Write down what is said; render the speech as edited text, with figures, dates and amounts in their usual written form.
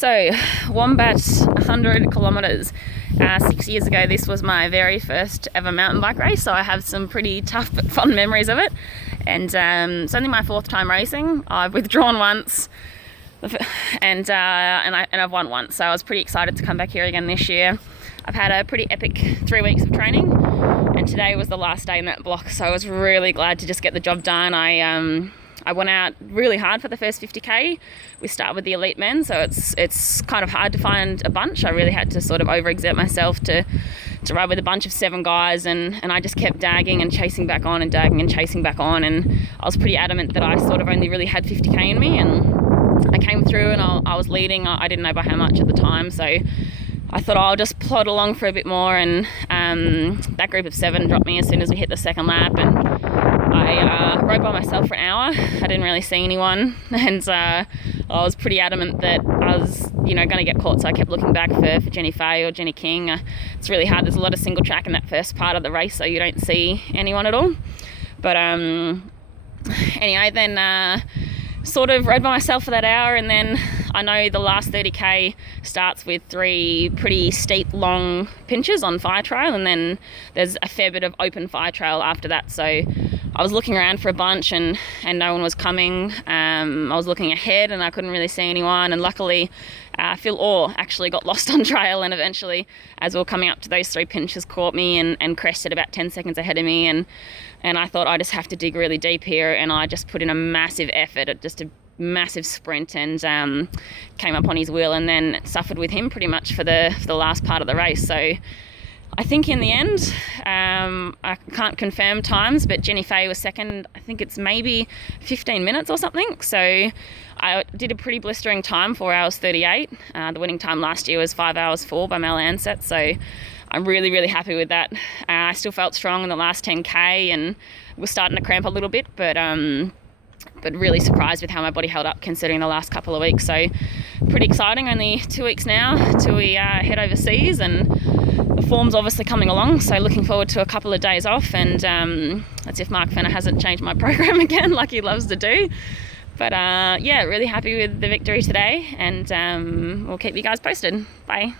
So, Wombat 100 kilometres. 6 years ago, this was my very first ever mountain bike race, so I have some pretty tough but fun memories of it. And it's only my fourth time racing. I've withdrawn once, and I've won once, so I was pretty excited to come back here again this year. I've had a pretty epic 3 weeks of training, and today was the last day in that block, so I was really glad to just get the job done. I went out really hard for the first 50k. We start with the elite men, so it's kind of hard to find a bunch. I really had to sort of overexert myself to ride with a bunch of 7 guys, and I just kept dagging and chasing back on and dagging and chasing back on, and I was pretty adamant that I sort of only really had 50k in me, and I came through and I was leading. I didn't know by how much at the time, so I thought I'll just plod along for a bit more, and that group of 7 dropped me as soon as we hit the second lap, and I rode by myself for an hour. I didn't really see anyone, and I was pretty adamant that I was, going to get caught, so I kept looking back for Jenny Fay or Jenny King. It's really hard. There's a lot of single track in that first part of the race, so you don't see anyone at all. But anyway, then sort of rode by myself for that hour, and then I know the last 30k starts with 3 pretty steep, long pinches on fire trail, and then there's a fair bit of open fire trail after that. So I was looking around for a bunch, and no one was coming. I was looking ahead, and I couldn't really see anyone. And luckily, Phil Orr actually got lost on trail, and eventually, as we were coming up to those 3 pinches, caught me and crested about 10 seconds ahead of me. And I thought I just have to dig really deep here, and I just put in a massive effort at just a massive sprint, and came up on his wheel, and then suffered with him pretty much for the last part of the race. So I think in the end, I can't confirm times, but Jenny Fay was second. I think it's maybe 15 minutes or something. So I did a pretty blistering time, 4 hours 38. The winning time last year was 5 hours 4 by Mel Ansett. So I'm really, really happy with that. I still felt strong in the last 10k, and was starting to cramp a little bit, but really surprised with how my body held up considering the last couple of weeks. So pretty exciting. Only 2 weeks now till we head overseas, and the form's obviously coming along, so looking forward to a couple of days off, and that's if Mark Fenner hasn't changed my program again like he loves to do. But yeah, really happy with the victory today, and we'll keep you guys posted. Bye.